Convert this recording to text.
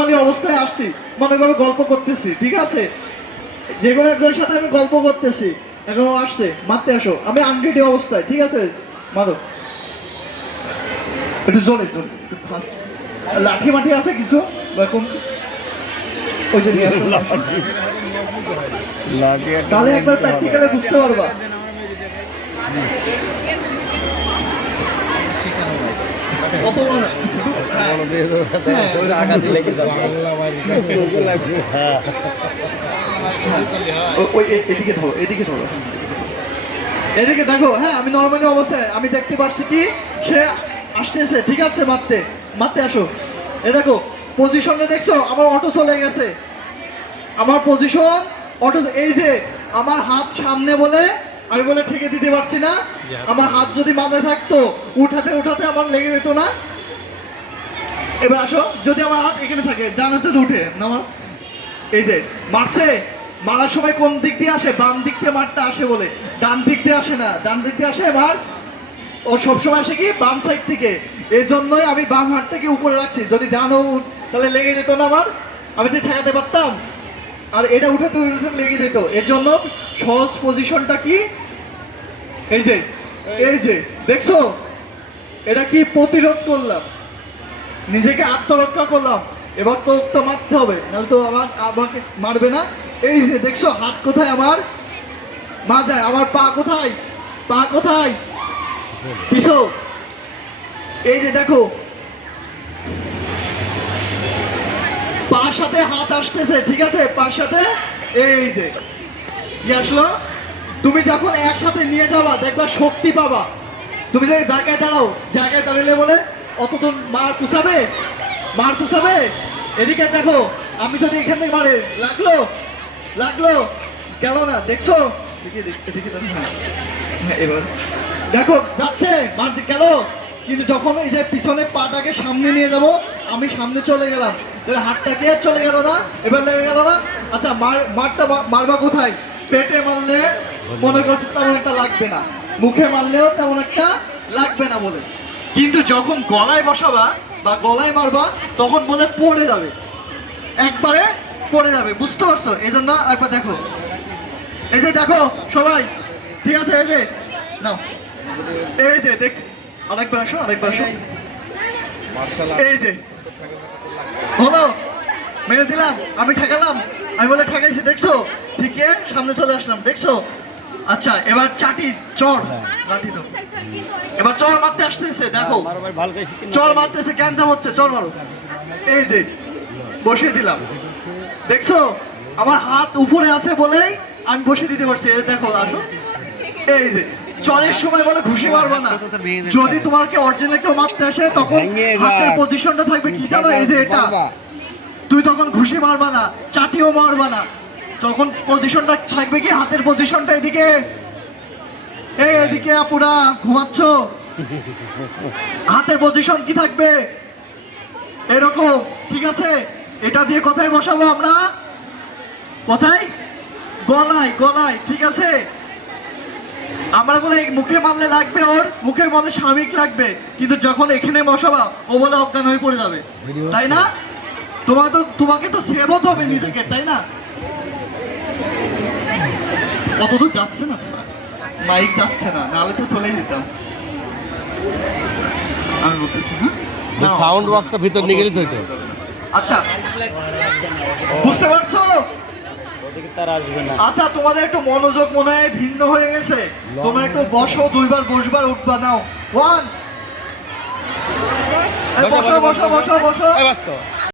Normally অবস্থায় আসছি মনে করো গল্প করতেছি ঠিক আছে? যে কোনো একজনের সাথে আমি গল্প করতেছি এখন আসছে মারতে আসো আমি আনরেডি অবস্থায় ঠিক আছে? মারো। একটু জোরে জোরে লাঠি মাঠি আছে কিছু? বা কম ওই যে লাঠি। তাহলে একবার প্র্যাকটিক্যালে বুঝতে পারবা। অত না। ধরো ধরো এদিকে দেখো হ্যাঁ আমি নর্মালি অবস্থায় আমি দেখতে পাচ্ছি কি সে আসতেছে ঠিক আছে মারতে মারতে আসো। এ দেখো পজিশনে দেখছ আমার অটো চলে গেছে। আমার পজিশন অটো এই যে আমার হাত সামনে বলে আমি বলে ঠেকে দিতে পারছি না। আমার হাত যদি মাথায় থাকতো উঠাতে উঠাতে আমার লেগে যেত না। এবার আসো, যদি আমার হাত এখানে থাকে, ডান হাতে উঠে, নামা। এই যে, মারছে? মারার সময় কোন দিক দিয়ে আসে? বাম দিক দিয়ে মারটা আসে বলে। ডান দিক দিয়ে আসে না, ডান দিক দিয়ে আসে মার ও সবসময় আসে কি? বাম সাইড থেকে। এই জন্যই আমি বাম হাতটাকে উপরে রাখছি। যদি ডান উঠ, তাহলে লেগে যেত না আমার। আমি তো ঠেকাতে পারতাম। আর এটা উঠে তো লেগে যেত। এর জন্য সহজ পজিশনটা কি? এই যে এই যে, দেখছ? এটা কি প্রতিরোধ করলাম? নিজেকে আত্মরক্ষা করলাম। এবার তো তো মারতে হবে, নাহলে তো আমার আমাকে মারবে না। এই যে দেখছ, হাত কোথায় আমার? মাজায় আমার পা কোথায়? পা কোথায়? পিছো। এই যে দেখো। পার সাথে হাত আসতেছে, ঠিক আছে? পার সাথে? এই যে। কি আসলো? তুমি যখন একসাথে নিয়ে যাবা, দেখবা শক্তি পাবা। তুমি যে জায়গায় দাঁড়াও, জায়গায় দাঁড়ালে বলে অত তো মার পুষাবে? মার পুষাবে? এদিকে দেখো আমি যদি এখান মারে লাগল? লাগল? গেল না দেখছ? হ্যাঁ। হ্যাঁ, এবার। দেখো যাচ্ছে মার যে গেল। কিন্তু যখন এই যে পিছনে পাটাকে সামনে নিয়ে যাব আমি সামনে চলে গেলাম। তাহলে হাতটা কি চলে গেল না? এবার লেগে গেল না? আচ্ছা মার মারটা মারবা কোথায়? পেটে মারলে মনে করছে তেমন একটা লাগবে না। মুখে মারলেও তেমন একটা লাগবে না বলে। কিন্তু যখন গলায় বসাবা বা গলায় মারবা, তখন বলে পড়ে যাবে। একবারে পড়ে যাবে, বুঝতে পারছ? এই জন্য একবার দেখো। এই যে দেখো, সবাই। ঠিক আছে, এই যে। নাও। এই যে, দেখ। আরেকবার আসো আরেকবার আসো। এই যে। হলো। মেরে দিলাম, আমি ঠেকালাম। আমি বলে ঠেকাইছি, দেখছ? ঠিকই, সামনে চলে আসলাম, দেখছ? আচ্ছা এবার চাটি চর। এবার চর মারতে আসতেছে দেখো। শিখে নিতে চর মারতেছে ক্যান্সার হচ্ছে চর মারো। এই যে বসিয়ে দিলাম। দেখছ? আমার হাত উপরে আছে বলেই আমি বসিয়ে দিতে পারছি। এই যে দেখো আসো। এই যে চরের সময় বলে ঘুষি মারবো না। যদি তোমাকে অরিজিনাল কেউ মারতে আসে তখন। হাতের পজিশনটা থাকবে কি জানো? এই যে এটা। তুই তখন ঘুষি মারবা না চাটিও মারবা না। তখন পজিশনটা থাকবে কি? হাতের পজিশনটা এদিকে। এই এদিকে আপুরা ঘুমাচ্ছ? হাতের পজিশন কি থাকবে? এরকম ঠিক আছে? এটা দিয়ে কোথায় বসাবো আমরা? কোথায়? গলায় গলায় ঠিক আছে? আমরা বলে মুখে মারলে লাগবে ওর মুখে বলে স্বামিক লাগবে। কিন্তু যখন এখানে বসাবা ও বলে অজ্ঞান হয়ে পড়ে যাবে। তাই না? তোমাকে তো তোমাকে তো সেভ হতে হবে নিজেকে তাই না? কত দূর যাচ্ছে না? মাইক যাচ্ছে না নাহলে তো চলে যেতাম। আমি বলতেছি হ্যাঁ? সাউন্ড বক্সটা ভিতর নিয়ে গেলে তো হইতো। আচ্ছা। বুঝতে পারছ? আচ্ছা তোমাদের একটু মনোযোগ মনে হয় ভিন্ন হয়ে গেছে। তোমরা একটু বসো দুইবার বসবার উঠবা নাও। ওয়ান বসো বসো বসো বসো।